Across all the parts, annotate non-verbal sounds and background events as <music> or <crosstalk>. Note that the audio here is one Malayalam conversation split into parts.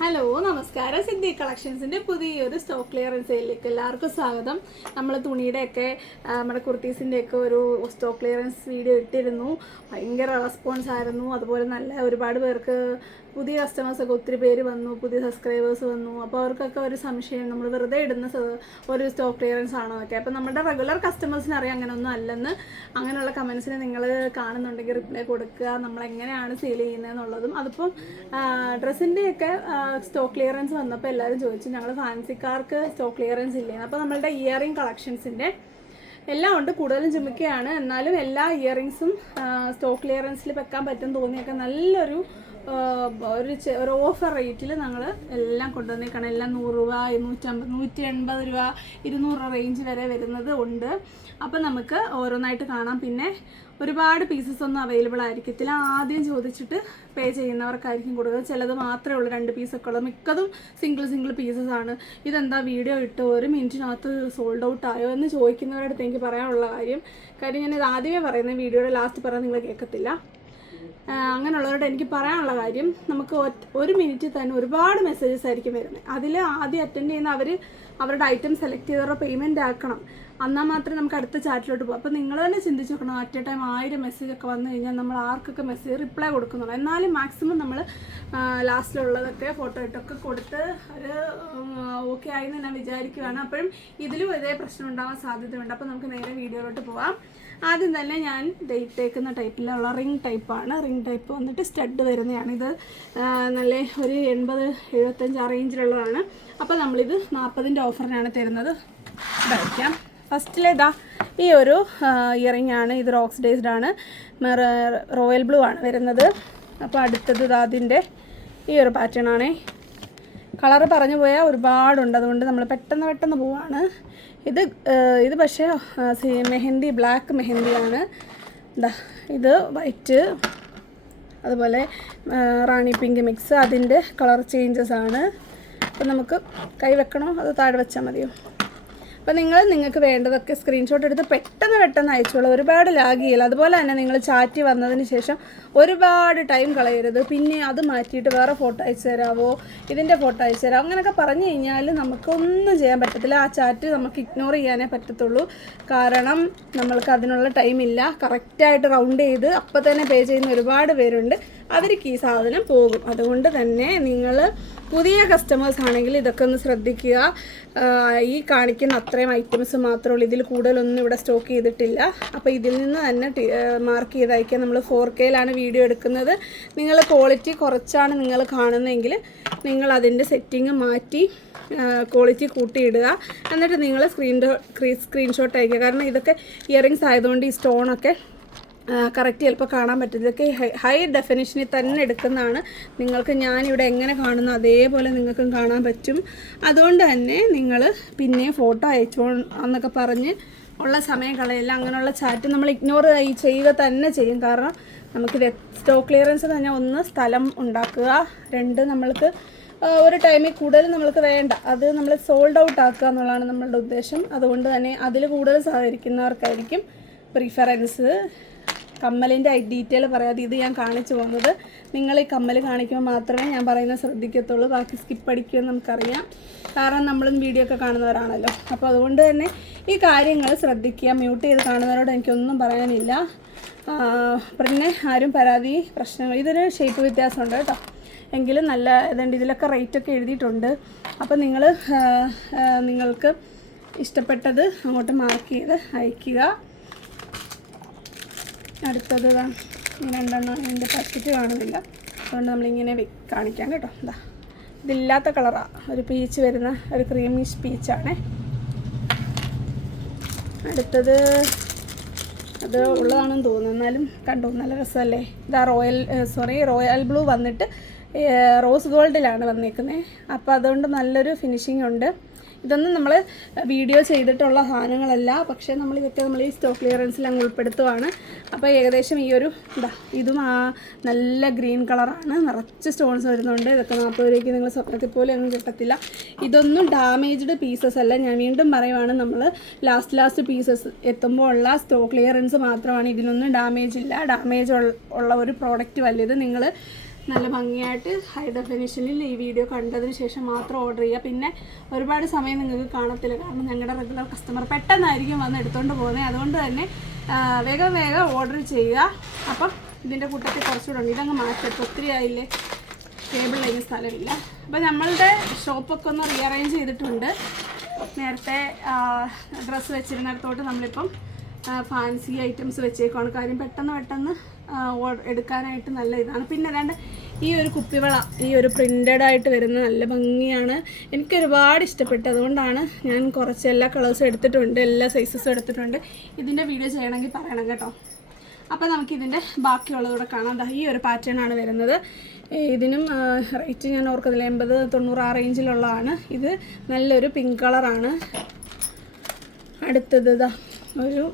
ഹലോ നമസ്കാരം. സിദ്ധി കളക്ഷൻസിന്റെ പുതിയൊരു സ്റ്റോക്ക് ക്ലിയറൻസ് സെയിലേക്ക് എല്ലാവർക്കും സ്വാഗതം. നമ്മൾ തുണിയുടെയൊക്കെ നമ്മുടെ കുർത്തീസിന്റെയൊക്കെ ഒരു സ്റ്റോക്ക് ക്ലിയറൻസ് വീഡിയോ ഇട്ടിരുന്നു. ഭയങ്കര റെസ്പോൺസ് ആയിരുന്നു അതുപോലെ നല്ല ഒരുപാട് പേർക്ക് പുതിയ കസ്റ്റമേഴ്സൊക്കെ ഒത്തിരി പേര് വന്നു പുതിയ സബ്സ്ക്രൈബേഴ്സ് വന്നു. അപ്പോൾ അവർക്കൊക്കെ ഒരു സംശയം നമ്മൾ വെറുതെ ഇടുന്ന ഒരു സ്റ്റോക്ക് ക്ലിയറൻസ് ആണോ ഒക്കെ അപ്പോൾ നമ്മുടെ റെഗുലർ കസ്റ്റമേഴ്സിന് അറിയാം അങ്ങനെയൊന്നും അല്ലെന്ന് അങ്ങനെയുള്ള കമൻസിന് നിങ്ങൾ കാണുന്നുണ്ടെങ്കിൽ റിപ്ലൈ കൊടുക്കുക. നമ്മൾ എങ്ങനെയാണ് സെയിൽ ചെയ്യുന്നതെന്നുള്ളതും അതിപ്പം ഡ്രസ്സിന്റെയൊക്കെ സ്റ്റോക്ക് ക്ലിയറൻസ് വന്നപ്പോൾ എല്ലാവരും ചോദിച്ചു. ഞങ്ങൾ ഫാൻസിക്കാർക്ക് സ്റ്റോക്ക് ക്ലിയറൻസ് ഇല്ലേ അപ്പോൾ നമ്മളുടെ ഇയറിംഗ് കളക്ഷൻസിന്റെ എല്ലാം ഉണ്ട്. കൂടുതലും ചുമക്കുകയാണ് എന്നാലും എല്ലാ ഇയറിങ്സും സ്റ്റോക്ക് ക്ലിയറൻസിൽ വെക്കാൻ പറ്റും തോന്നിയൊക്കെ. നല്ലൊരു ഒരു ഒരു ഓഫർ റേറ്റിൽ ഞങ്ങൾ എല്ലാം കൊണ്ടുവന്നേക്കാണ്. എല്ലാം നൂറ് രൂപ ഇരുന്നൂറ്റമ്പത് നൂറ്റി എൺപത് രൂപ ഇരുന്നൂറ് റേഞ്ച് വരെ വരുന്നത് ഉണ്ട്. അപ്പം നമുക്ക് ഓരോന്നായിട്ട് കാണാം. പിന്നെ ഒരുപാട് പീസസ് ഒന്നും അവൈലബിൾ ആയിരിക്കത്തില്ല. ആദ്യം ചോദിച്ചിട്ട് പേ ചെയ്യുന്നവർക്കായിരിക്കും കൊടുക്കുന്നത് ചിലത് മാത്രമേ ഉള്ളൂ. രണ്ട് പീസൊക്കെ ഉള്ളൂ. മിക്കതും സിംഗിൾ സിംഗിൾ പീസസ് ആണ്. ഇതെന്താ വീഡിയോ ഇട്ട് ഒരു മിനിറ്റിനകത്ത് സോൾഡ് ഔട്ട് ആയോ എന്ന് ചോദിക്കുന്നവരുടെ അടുത്ത് എനിക്ക് പറയാനുള്ള കാര്യം. കാര്യം ഞാൻ ഇത് ആദ്യമേ പറയുന്നത് വീഡിയോയുടെ ലാസ്റ്റ് പറയാൻ നിങ്ങൾ കേൾക്കത്തില്ല. അങ്ങനെയുള്ളവരോട് എനിക്ക് പറയാനുള്ള കാര്യം നമുക്ക് ഒരു മിനിറ്റ് തന്നെ ഒരുപാട് മെസ്സേജസ് ആയിരിക്കും വരുന്നത്. അതിൽ ആദ്യം അറ്റൻഡ് ചെയ്യുന്ന അവർ അവരുടെ ഐറ്റം സെലക്ട് ചെയ്തവരുടെ പേയ്മെന്റ് ആക്കണം. എന്നാൽ മാത്രമേ നമുക്ക് അടുത്ത ചാറ്റിലോട്ട് പോകാം അപ്പോൾ നിങ്ങൾ തന്നെ ചിന്തിച്ച് നോക്കണം. അറ്റ് എ ടൈം ആയിരം മെസ്സേജ് ഒക്കെ വന്നു കഴിഞ്ഞാൽ നമ്മൾ ആർക്കൊക്കെ മെസ്സേജ് റിപ്ലൈ കൊടുക്കുന്നുള്ളൂ. എന്നാലും മാക്സിമം നമ്മൾ ലാസ്റ്റിലുള്ളതൊക്കെ ഫോട്ടോ ഇട്ടൊക്കെ കൊടുത്ത് ഒരു ഓക്കെ ആയി എന്ന് ഞാൻ വിചാരിക്കുകയാണ് അപ്പോഴും ഇതിലും ഇതേ പ്രശ്നം ഉണ്ടാവാൻ സാധ്യതയുണ്ട്. അപ്പോൾ നമുക്ക് നേരെ വീഡിയോയിലോട്ട് പോവാം. ആദ്യം തന്നെ ഞാൻ ഇട്ടേക്കുന്ന ടൈപ്പിലുള്ള റിംഗ് ടൈപ്പാണ് റിംഗ് ടൈപ്പ് വന്നിട്ട് സ്റ്റഡ് വരുന്നതാണ്. ഇത് നല്ല ഒരു എൺപത് എഴുപത്തഞ്ച് ആ റേഞ്ചിലുള്ളതാണ് അപ്പോൾ നമ്മളിത് നാൽപ്പതിന്റെ ഓഫറിനാണ് തരുന്നത്. ഇതായിരിക്കാം ഫസ്റ്റിലേതാ ഈ ഒരു ഇയറിംഗ് ആണ്. ഇത് ഓക്സിഡൈസ്ഡ് ആണ്. റോയൽ ബ്ലൂ ആണ് വരുന്നത്. അപ്പോൾ അടുത്തത് അതിന്റെ ഈ ഒരു പാറ്റേൺ ആണേ. കളറ് പറഞ്ഞു പോയാൽ ഒരുപാടുണ്ട്. അതുകൊണ്ട് നമ്മൾ പെട്ടെന്ന് പെട്ടെന്ന് പോവാണ്. ഇത് ഇത് പക്ഷേ മെഹന്തി ബ്ലാക്ക് മെഹന്തിയാണ്. എന്താ ഇത് വൈറ്റ് അതുപോലെ റാണി പിങ്ക് മിക്സ് അതിന്റെ കളർ ചേഞ്ചസ് ആണ്. അപ്പം നമുക്ക് കൈ വെക്കണോ? അത് താഴെ വെച്ചാൽ മതിയോ? അപ്പം നിങ്ങൾ നിങ്ങൾക്ക് വേണ്ടതൊക്കെ സ്ക്രീൻഷോട്ട് എടുത്ത് പെട്ടെന്ന് പെട്ടെന്ന് അയച്ചോളൂ. ഒരുപാട് ലാഗ് ചെയ്യില്ല. അതുപോലെ തന്നെ നിങ്ങൾ ചാറ്റി വന്നതിന് ശേഷം ഒരുപാട് ടൈം കളയരുത്. പിന്നെ അത് മാറ്റിയിട്ട് വേറെ ഫോട്ടോ അയച്ചു തരാമോ ഇതിന്റെ ഫോട്ടോ അയച്ചു തരാമോ അങ്ങനെയൊക്കെ പറഞ്ഞു കഴിഞ്ഞാൽ നമുക്കൊന്നും ചെയ്യാൻ പറ്റത്തില്ല. ആ ചാറ്റ് നമുക്ക് ഇഗ്നോർ ചെയ്യാനേ പറ്റത്തുള്ളൂ. കാരണം നമ്മൾക്ക് അതിനുള്ള ടൈമില്ല കറക്റ്റായിട്ട് റൗണ്ട് ചെയ്ത് അപ്പം തന്നെ പേ ചെയ്യുന്ന ഒരുപാട് പേരുണ്ട്. അവർക്ക് ഈ സാധനം പോകും. അതുകൊണ്ട് തന്നെ നിങ്ങൾ പുതിയ കസ്റ്റമേഴ്സ് ആണെങ്കിൽ ഇതൊക്കെ ഒന്ന് ശ്രദ്ധിക്കുക. ഈ കാണിക്കുന്ന അത്രയും ഐറ്റംസ് മാത്രമേ ഉള്ളൂ. ഇതിൽ കൂടുതലൊന്നും ഇവിടെ സ്റ്റോക്ക് ചെയ്തിട്ടില്ല. അപ്പോൾ ഇതിൽ നിന്ന് തന്നെ മാർക്ക് ചെയ്ത് നമ്മൾ ഫോർ കെയിലാണ് വീഡിയോ എടുക്കുന്നത്. നിങ്ങൾ ക്വാളിറ്റി കുറച്ചാണ് നിങ്ങൾ കാണുന്നതെങ്കിൽ നിങ്ങൾ അതിന്റെ സെറ്റിങ് മാറ്റി ക്വാളിറ്റി കൂട്ടിയിടുക. എന്നിട്ട് നിങ്ങൾ സ്ക്രീൻ സ്ക്രീൻഷോട്ട് അയക്കുക. കാരണം ഇതൊക്കെ ഇയറിങ്സ് ആയതുകൊണ്ട് ഈ സ്റ്റോണൊക്കെ കറക്റ്റ് ചിലപ്പോൾ കാണാൻ പറ്റും ഇതൊക്കെ ഹൈ ഡെഫിനിഷനിൽ തന്നെ എടുക്കുന്നതാണ്. നിങ്ങൾക്ക് ഞാനിവിടെ എങ്ങനെ കാണുന്നു അതേപോലെ നിങ്ങൾക്കും കാണാൻ പറ്റും. അതുകൊണ്ട് തന്നെ നിങ്ങൾ പിന്നെ ഫോട്ടോ അയച്ചോ എന്നൊക്കെ പറഞ്ഞ് ഉള്ള സമയം കളയില്ല. അങ്ങനെയുള്ള ചാറ്റ് നമ്മൾ ഇഗ്നോർ ചെയ്യുക തന്നെ ചെയ്യും. കാരണം നമുക്കിത് സ്റ്റോക്ക് ക്ലിയറൻസ് തന്നെ ഒന്ന് സ്ഥലം ഉണ്ടാക്കുക. രണ്ട് നമ്മൾക്ക് ഒരു ടൈമിൽ കൂടുതൽ നമ്മൾക്ക് വേണ്ട. അത് നമ്മൾ സോൾഡ് ഔട്ട് ആക്കുക എന്നുള്ളതാണ് നമ്മളുടെ ഉദ്ദേശം. അതുകൊണ്ട് തന്നെ അതിൽ കൂടുതൽ സഹകരിക്കുന്നവർക്കായിരിക്കും പ്രിഫറൻസ് കമ്മലിന്റെ ഡീറ്റെയിൽ പറയാതെ ഇത് ഞാൻ കാണിച്ചു പോകുന്നത്. നിങ്ങൾ ഈ കമ്മൽ കാണിക്കുമ്പോൾ മാത്രമേ ഞാൻ പറയുന്നത് ശ്രദ്ധിക്കത്തുള്ളൂ. ബാക്കി സ്കിപ്പ് അടിക്കുമെന്ന് നമുക്കറിയാം. കാരണം നമ്മളും വീഡിയോ ഒക്കെ കാണുന്നവരാണല്ലോ. അപ്പോൾ അതുകൊണ്ട് തന്നെ ഈ കാര്യങ്ങൾ ശ്രദ്ധിക്കുക. മ്യൂട്ട് ചെയ്ത് കാണുന്നവരോട് എനിക്കൊന്നും പറയാനില്ല. പിന്നെ ആരും പരാതി പ്രശ്നങ്ങൾ ഇതിന് ഷേപ്പ് വ്യത്യാസമുണ്ട് കേട്ടോ. എങ്കിലും നല്ല ഇതുണ്ട് ഇതിലൊക്കെ റേറ്റൊക്കെ എഴുതിയിട്ടുണ്ട്. അപ്പോൾ നിങ്ങൾ നിങ്ങൾക്ക് ഇഷ്ടപ്പെട്ടത് അങ്ങോട്ട് മാർക്ക് ചെയ്ത് അയക്കുക. അടുത്തത് രണ്ടെണ്ണം എന്റെ പാക്കറ്റ് കാണുന്നില്ല. അതുകൊണ്ട് നമ്മളിങ്ങനെ കാണിക്കാം കേട്ടോ. എന്താ ഇതില്ലാത്ത കളറാണ് ഒരു പീച്ച് വരുന്ന ഒരു ക്രീമിഷ് പീച്ചാണേ അടുത്തത് അത് ഉള്ളതാണെന്ന് തോന്നുന്നു. എന്നാലും കണ്ടു നല്ല രസമല്ലേ? ഇതാ റോയൽ സോറി റോയൽ ബ്ലൂ വന്നിട്ട് റോസ് ഗോൾഡിലാണ് വന്നേക്കുന്നത് അപ്പോൾ അതുകൊണ്ട് നല്ലൊരു ഫിനിഷിംഗ് ഉണ്ട്. ഇതൊന്നും നമ്മൾ വീഡിയോ ചെയ്തിട്ടുള്ള സാധനങ്ങളല്ല. പക്ഷേ നമ്മൾ ഇതൊക്കെ നമ്മൾ ഈ സ്റ്റോക്ക് ക്ലിയറൻസിൽ അങ്ങ് ഉൾപ്പെടുത്തുവാണ്. അപ്പോൾ ഏകദേശം ഈ ഒരു ഇതാ ഇതും ആ നല്ല ഗ്രീൻ കളറാണ്. നിറച്ച് സ്റ്റോൺസ് വരുന്നുണ്ട്. ഇതൊക്കെ നാൽപ്പത് രൂപയ്ക്ക് നിങ്ങൾ സ്വപ്നത്തിൽ പോലും ഒന്നും കിട്ടത്തില്ല. ഇതൊന്നും ഡാമേജ്ഡ് പീസസ് അല്ല. ഞാൻ വീണ്ടും പറയുവാണ് നമ്മൾ ലാസ്റ്റ് ലാസ്റ്റ് പീസസ് എത്തുമ്പോൾ ഉള്ള സ്റ്റോക്ക് ക്ലിയറൻസ് മാത്രമാണ്. ഇതിനൊന്നും ഡാമേജ് ഇല്ല. ഡാമേജ് ഉള്ള ഒരു പ്രോഡക്റ്റ് വല്ലത് നിങ്ങൾ നല്ല ഭംഗിയായിട്ട് ഹൈ ഡെഫിനിഷനിൽ ഈ വീഡിയോ കണ്ടതിന് ശേഷം മാത്രം ഓർഡർ ചെയ്യുക. പിന്നെ ഒരുപാട് സമയം നിങ്ങൾക്ക് കാണത്തില്ല. കാരണം ഞങ്ങളുടെ റെഗുലർ കസ്റ്റമർ പെട്ടെന്നായിരിക്കും വന്ന് എടുത്തുകൊണ്ട് പോകുന്നത് അതുകൊണ്ട് തന്നെ വേഗം വേഗം ഓർഡർ ചെയ്യുക. അപ്പം ഇതിന്റെ കൂട്ടത്തിൽ കുറച്ചുകൂടെ ഉണ്ട്. ഇതങ്ങ് മാറ്റട്ടെ ഒത്തിരി ആയില്ലേ? ടേബിൾ അതിന് സ്ഥലമില്ല. അപ്പം നമ്മളുടെ ഷോപ്പൊക്കെ ഒന്ന് റീഅറേഞ്ച് ചെയ്തിട്ടുണ്ട്. നേരത്തെ ഡ്രസ്സ് വെച്ചിരുന്നിടത്തോട്ട് നമ്മളിപ്പം ഫാൻസി ഐറ്റംസ് വെച്ചേക്കുവാണ്. കാര്യം പെട്ടെന്ന് പെട്ടെന്ന് എടുക്കാനായിട്ട് നല്ല ഇതാണ്. പിന്നെ രണ്ട് ഈ ഒരു കുപ്പിവള ഈ ഒരു പ്രിന്റഡ് ആയിട്ട് വരുന്ന നല്ല ഭംഗിയാണ്. എനിക്ക് ഒരുപാട് ഇഷ്ടപ്പെട്ടു. അതുകൊണ്ടാണ് ഞാൻ കുറച്ച് എല്ലാ കളേഴ്സും എടുത്തിട്ടുണ്ട് എല്ലാ സൈസസും എടുത്തിട്ടുണ്ട്. ഇതിന്റെ വീഡിയോ ചെയ്യണമെങ്കിൽ പറയണം കേട്ടോ. അപ്പോൾ നമുക്ക് ഇതിന്റെ ബാക്കിയുള്ളതൂടെ കാണാം. ഈ ഒരു പാറ്റേൺ ആണ് വരുന്നത്. ഇതിനും റേറ്റ് ഞാൻ ഓർക്കുന്നില്ല. എൺപത് തൊണ്ണൂറ് ആ റേഞ്ചിലുള്ളതാണ് ഇത് നല്ലൊരു പിങ്ക് കളറാണ് അടുത്തത് ഇതാ ഒരു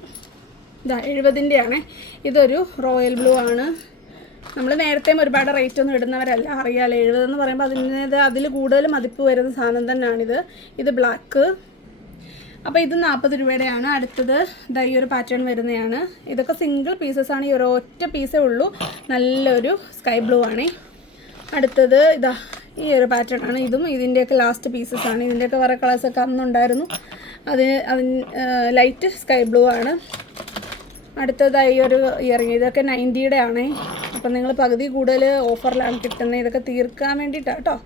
ഇതാ എഴുപതിന്റെ ഇതൊരു റോയൽ ബ്ലൂ ആണ്. നമ്മൾ നേരത്തെയും ഒരുപാട് റേറ്റ് ഒന്നും ഇടുന്നവരല്ല. അറിയാലോ എഴുപതെന്ന് പറയുമ്പോൾ അതിന്റെ അതിൽ കൂടുതൽ മതിപ്പ് വരുന്ന സാധനം തന്നെയാണിത്. ഇത് ബ്ലാക്ക് അപ്പോൾ ഇത് നാൽപ്പത് രൂപയുടെയാണ്. അടുത്തത് ഇതാ ഈ ഒരു പാറ്റേൺ വരുന്നതാണ്. ഇതൊക്കെ സിംഗിൾ പീസസ് ആണ്. ഈ ഒരു ഒറ്റ പീസേ ഉള്ളൂ. നല്ലൊരു സ്കൈ ബ്ലൂ ആണ്. അടുത്തത് ഇതാ ഈ ഒരു പാറ്റേൺ ആണ്. ഇതും ഇതിന്റെയൊക്കെ ലാസ്റ്റ് പീസസ് ആണ്. ഇതിന്റെയൊക്കെ വേറെ കളേഴ്സൊക്കെ അന്നുണ്ടായിരുന്നു. അതിന് അതിന് ലൈറ്റ് സ്കൈ ബ്ലൂ ആണ്. അടുത്തതായി ഒരു ഇയറിങ്. ഇതൊക്കെ നയന്റിയുടെ ആണേ അപ്പം നിങ്ങൾ പകുതി കൂടുതൽ ഓഫറിലാണ് കിട്ടുന്നത്. ഇതൊക്കെ തീർക്കാൻ വേണ്ടിയിട്ടാണ് കേട്ടോ.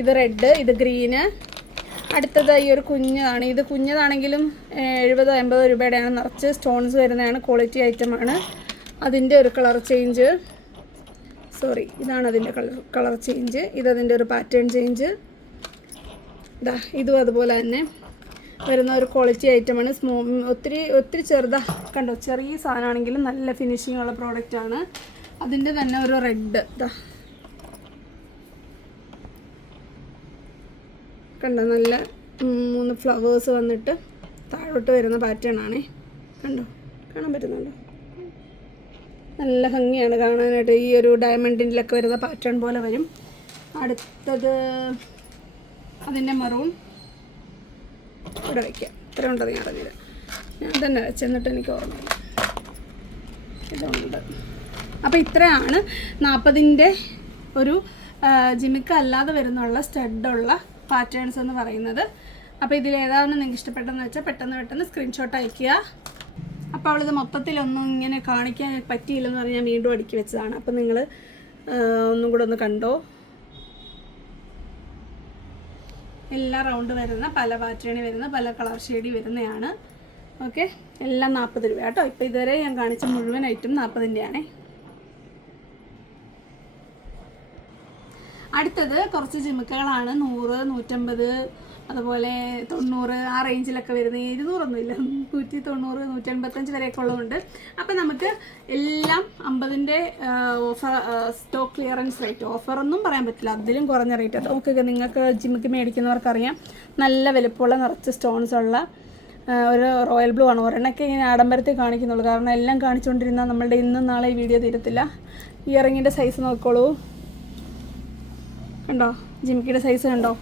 ഇത് റെഡ് ഇത് ഗ്രീന്. അടുത്തതായി ഈ ഒരു കുഞ്ഞാണ് ഇത് കുഞ്ഞതാണെങ്കിലും എഴുപതോ എൺപതോ രൂപയുടെയാണ്. നിറച്ച് സ്റ്റോൺസ് വരുന്നതാണ്. ക്വാളിറ്റി ഐറ്റമാണ്. അതിന്റെ ഒരു കളർ ചേഞ്ച്. സോറി ഇതാണ് അതിന്റെ കളർ കളർ ചേഞ്ച്. ഇതതിന്റെ ഒരു പാറ്റേൺ ചേഞ്ച്. ഇതാ ഇതും അതുപോലെ തന്നെ. വരുന്ന ഒരു ക്വാളിറ്റി ഐറ്റമാണ് സ്മോ ഒത്തിരി ഒത്തിരി ചെറുതാ. കണ്ടോ? ചെറിയ സാധനമാണെങ്കിലും നല്ല ഫിനിഷിംഗ് ഉള്ള ആണ്. അതിന്റെ തന്നെ ഒരു റെഡ് ഇതാ കണ്ടോ? നല്ല മൂന്ന് ഫ്ലവേഴ്സ് വന്നിട്ട് താഴോട്ട് വരുന്ന പാറ്റേൺ ആണേ. കണ്ടോ? കാണാൻ പറ്റുന്നുണ്ടോ? നല്ല ഭംഗിയാണ് കാണാനായിട്ട്. ഈ ഒരു ഡയമണ്ടിലൊക്കെ വരുന്ന പാറ്റേൺ പോലെ വരും. അടുത്തത് അതിന്റെ മറൂൺ ഇവിടെ വയ്ക്കാം. ഇത്ര ഉണ്ടെന്ന് ഞാൻ അറിഞ്ഞില്ല ഞാൻ തന്നെ വെച്ചെന്നിട്ട് എനിക്ക് ഓർമ്മയില്ല. ഇതുണ്ട്. അപ്പോൾ ഇത്രയാണ് നാൽപ്പതിന്റെ ഒരു ജിമിക്ക് അല്ലാതെ വരുന്നുള്ള സ്റ്റഡുള്ള പാറ്റേൺസ് എന്ന് പറയുന്നത്. അപ്പോൾ ഇതിൽ ഏതാണ് നിങ്ങൾക്ക് ഇഷ്ടപ്പെട്ടതെന്ന് വെച്ചാൽ പെട്ടെന്ന് പെട്ടെന്ന് സ്ക്രീൻഷോട്ട് അയയ്ക്കുക. അപ്പോൾ അവളിത് മൊത്തത്തിലൊന്നും ഇങ്ങനെ കാണിക്കാൻ പറ്റിയില്ലെന്ന് പറഞ്ഞാൽ വീണ്ടും അടുക്കി വെച്ചതാണ്. അപ്പോൾ നിങ്ങൾ ഒന്നും കൂടെ ഒന്ന് കണ്ടോ? എല്ലാ റൗണ്ട് വരുന്ന പല പാറ്റേണിൽ വരുന്ന പല കളർ ഷെയ്ഡിൽ വരുന്നതാണ് ഓക്കെ എല്ലാം നാൽപ്പത് രൂപ കേട്ടോ. ഇപ്പോൾ ഇതുവരെ ഞാൻ കാണിച്ച മുഴുവൻ ഐറ്റം നാൽപ്പതിന്റെയാണേ അടുത്തത് കുറച്ച് ജിമുക്കകളാണ് നൂറ് നൂറ്റമ്പത് അതുപോലെ തൊണ്ണൂറ് ആ റേഞ്ചിലൊക്കെ വരുന്ന ഇരുന്നൂറൊന്നും ഇല്ല നൂറ്റി തൊണ്ണൂറ് നൂറ്റൻപത്തഞ്ച് വരെയൊക്കെ ഉള്ളതുണ്ട് അപ്പം നമുക്ക് എല്ലാം അമ്പതിന്റെ ഓഫർ സ്റ്റോക്ക് ക്ലിയറൻസ് റേറ്റ് ഓഫറൊന്നും പറയാൻ പറ്റില്ല. അതിലും കുറഞ്ഞ റേറ്റ് നോക്കുക നിങ്ങൾക്ക് ജിമ്മിക്ക് മേടിക്കുന്നവർക്കറിയാം. നല്ല വലുപ്പമുള്ള നിറച്ച് സ്റ്റോൺസ് ഉള്ള ഒരു റോയൽ ബ്ലൂ ആണ്. ഒരെണ്ണൊക്കെ ഇങ്ങനെ ആഡംബരത്തിൽ കാണിക്കുന്നുള്ളൂ. കാരണം എല്ലാം കാണിച്ചുകൊണ്ടിരുന്നാൽ നമ്മളുടെ ഇന്നും നാളെ ഈ വീഡിയോ തീരത്തില്ല. ഇയറിങ്ങിന്റെ സൈസ് നോക്കോളൂ. കണ്ടോ? ജിമിക്കിയുടെ സൈസ് കണ്ടോ?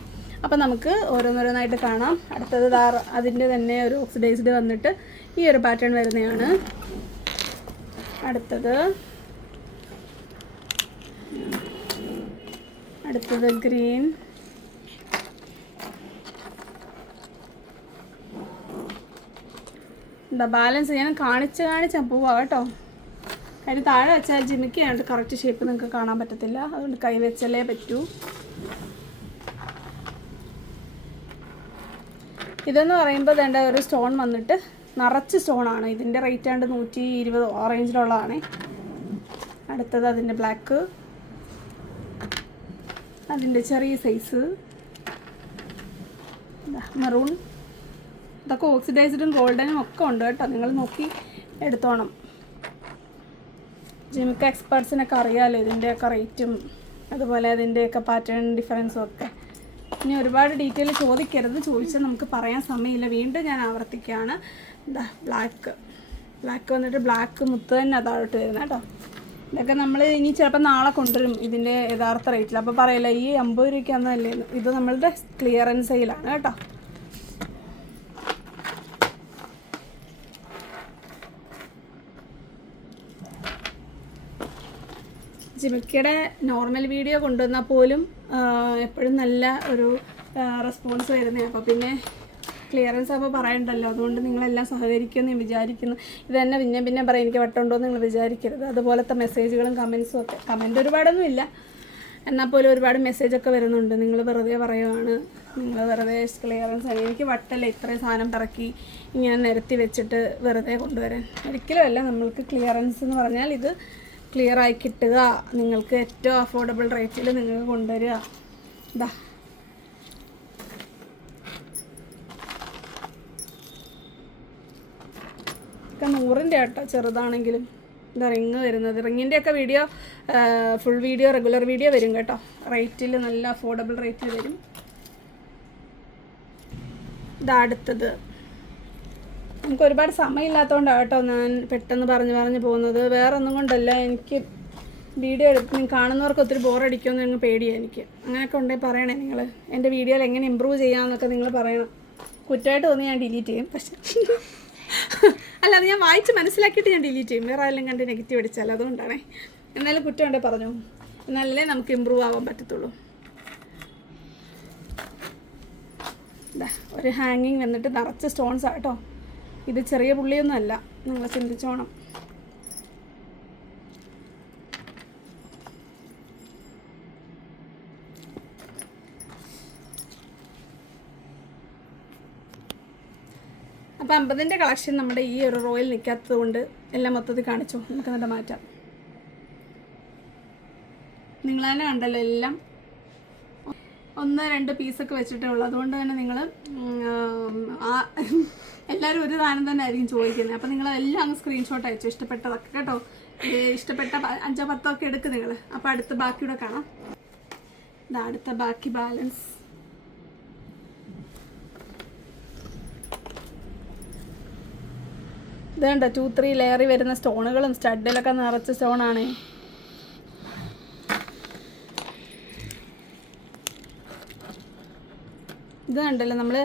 അപ്പം നമുക്ക് ഓരോന്നോരോന്നായിട്ട് കാണാം. അടുത്തത് ദാ അതിന്റെ തന്നെ ഒരു ഓക്സിഡൈസ്ഡ് വന്നിട്ട് ഈ ഒരു പാറ്റേൺ വരുന്നതാണ്. അടുത്തത് അടുത്തത് ഗ്രീൻ എന്താ ബാലൻസ് ഞാൻ കാണിച്ച് കാണിച്ച് പോവാ കേട്ടോ. അതിന് താഴെ വെച്ചാൽ ജിമിക്കായിട്ട് കറക്റ്റ് ഷേപ്പ് നിങ്ങൾക്ക് കാണാൻ പറ്റത്തില്ല. അതുകൊണ്ട് കൈ വെച്ചാലേ പറ്റൂ. ഇതെന്ന് പറയുമ്പോൾ ഇതേണ്ട ഒരു സ്റ്റോൺ വന്നിട്ട് നിറച്ച് സ്റ്റോണാണ്. ഇതിന്റെ റേറ്റ് ആണ്ട് നൂറ്റി ഇരുപത് ഓറേഞ്ചിലുള്ളതാണ് അടുത്തത് അതിന്റെ ബ്ലാക്ക് അതിന്റെ ചെറിയ സൈസ് മെറൂൺ ഇതൊക്കെ ഓക്സിഡൈസ്ഡും ഗോൾഡനും ഒക്കെ ഉണ്ട് കേട്ടോ. നിങ്ങൾ നോക്കി എടുത്തോണം. ജിമിക്ക് എക്സ്പേർട്സിനൊക്കെ അറിയാമല്ലോ ഇതിന്റെയൊക്കെ റേറ്റും അതുപോലെ അതിന്റെയൊക്കെ പാറ്റേൺ ഡിഫറൻസും ഒക്കെ. ഇനി ഒരുപാട് ഡീറ്റെയിൽ ചോദിക്കരുത്. ചോദിച്ചാൽ നമുക്ക് പറയാൻ സമയമില്ല. വീണ്ടും ഞാൻ ആവർത്തിക്കുകയാണ്. എന്താ ബ്ലാക്ക് ബ്ലാക്ക് വന്നിട്ട് ബ്ലാക്ക് മുത്ത് തന്നെ താഴോട്ട് വരുന്നത് കേട്ടോ. ഇതൊക്കെ നമ്മൾ ഇനി ചിലപ്പോൾ നാളെ കൊണ്ടുവരും ഇതിന്റെ യഥാർത്ഥ റേറ്റിൽ അപ്പോൾ പറയില്ല ഈ അമ്പത് രൂപയ്ക്കാന്നല്ലേ? ഇത് നമ്മളുടെ ക്ലിയറൻസ് സെയിലാണ് കേട്ടോ. ജിമിക്കയുടെ നോർമൽ വീഡിയോ കൊണ്ടുവന്നാൽ പോലും എപ്പോഴും നല്ല ഒരു റെസ്പോൺസ് വരുന്നത് അപ്പോൾ പിന്നെ ക്ലിയറൻസ് അപ്പോൾ പറയണ്ടല്ലോ. അതുകൊണ്ട് നിങ്ങളെല്ലാം സഹകരിക്കുമെന്ന് ഞാൻ വിചാരിക്കുന്നു. ഇത് തന്നെ പിന്നെ പിന്നെ പറയും എനിക്ക് വട്ടമുണ്ടോ എന്ന് നിങ്ങൾ വിചാരിക്കരുത്. അതുപോലത്തെ മെസ്സേജുകളും കമൻസും ഒക്കെ. കമന്റ് ഒരുപാടൊന്നും ഇല്ല. എന്നാൽ പോലും ഒരുപാട് മെസ്സേജൊക്കെ വരുന്നുണ്ട്. നിങ്ങൾ വെറുതെ പറയുവാണ്. നിങ്ങൾ വെറുതെ ക്ലിയറൻസ് ആണ്. എനിക്ക് വട്ടല്ല ഇത്രയും സാധനം പിറക്കി ഇങ്ങനെ നിരത്തി വെച്ചിട്ട് വെറുതെ കൊണ്ടുവരാൻ. ഒരിക്കലും അല്ല. നമ്മൾക്ക് ക്ലിയറൻസ് എന്ന് പറഞ്ഞാൽ ഇത് ക്ലിയർ ആയി കിട്ടുക. നിങ്ങൾക്ക് ഏറ്റവും അഫോർഡബിൾ റേറ്റിൽ നിങ്ങൾക്ക് കൊണ്ടുവരിക. ഇതാ ഒക്കെ നൂറിന്റെ ആട്ടോ ചെറുതാണെങ്കിലും. ഇതാ റിങ് വരുന്നത്. റിങ്ങിന്റെ ഒക്കെ video full video regular video വരും കേട്ടോ. റേറ്റിൽ നല്ല അഫോർഡബിൾ റേറ്റിൽ വരും. ഇതാ അടുത്തത്. നമുക്ക് ഒരുപാട് സമയമില്ലാത്തതുകൊണ്ടാണ് കേട്ടോ ഞാൻ പെട്ടെന്ന് പറഞ്ഞു പറഞ്ഞു പോകുന്നത്. വേറെ ഒന്നും കൊണ്ടല്ല എനിക്ക് വീഡിയോ എടുത്ത് കാണുന്നവർക്ക് ഒത്തിരി ബോറടിക്കുമെന്ന് നിങ്ങൾ പേടിയാണ് എനിക്ക്. അങ്ങനെയൊക്കെ ഉണ്ടെങ്കിൽ പറയണേ നിങ്ങൾ എന്റെ വീഡിയോയിൽ എങ്ങനെ ഇമ്പ്രൂവ് ചെയ്യാമെന്നൊക്കെ നിങ്ങൾ പറയണം. കുറ്റമായിട്ട് തോന്നി ഞാൻ ഡിലീറ്റ് ചെയ്യും. പക്ഷെ <laughs> അല്ല അത് ഞാൻ വായിച്ച് മനസ്സിലാക്കിയിട്ട് ഞാൻ ഡിലീറ്റ് ചെയ്യും. വേറെ ആരെല്ലാം കണ്ട് നെഗറ്റീവ് അടിച്ചാൽ അതുകൊണ്ടാണേ. എന്നാലും കുറ്റം ഉണ്ടെങ്കിൽ പറഞ്ഞു. എന്നാലല്ലേ നമുക്ക് ഇമ്പ്രൂവ് ആവാൻ പറ്റത്തുള്ളൂ. ഒരു ഹാങ്ങിങ് വന്നിട്ട് നിറച്ച് സ്റ്റോൺസ് ആട്ടോ ഇത് ചെറിയ പുള്ളിയൊന്നും അല്ല. നിങ്ങൾ ചിന്തിച്ചോണം. അപ്പോൾ അമ്പതിന്റെ കളക്ഷൻ നമ്മുടെ ഈ ഒരു റോയിൽ നിൽക്കാത്തത് കൊണ്ട് എല്ലാം മൊത്തത്തിൽ കാണിച്ചു. നമുക്ക് എന്നിട്ട് മാറ്റാം. നിങ്ങൾ തന്നെ കണ്ടല്ലോ എല്ലാം ഒന്ന് രണ്ട് പീസൊക്കെ വെച്ചിട്ടേ ഉള്ളൂ. അതുകൊണ്ട് തന്നെ നിങ്ങൾ എല്ലാവരും ഒരു സാധനം തന്നെ ആയിരിക്കും ചോദിക്കുന്നത്. അപ്പോൾ നിങ്ങൾ എല്ലാം അങ്ങ് സ്ക്രീൻഷോട്ട് അയച്ചു. ഇഷ്ടപ്പെട്ടതൊക്കെ കേട്ടോ. ഇഷ്ടപ്പെട്ട അഞ്ചോ പത്തോ ഒക്കെ എടുക്കും നിങ്ങൾ അപ്പോൾ അടുത്ത ബാക്കിയുടെ കാണാം. ഇതാ അടുത്ത ബാക്കി ബാലൻസ് ഇത് കണ്ടോ ടു ത്രീ ലെയറി വരുന്ന സ്റ്റോണുകളും സ്റ്റഡിലൊക്കെ നിറച്ച സ്റ്റോണാണ് ഇത് കണ്ടല്ലോ നമ്മൾ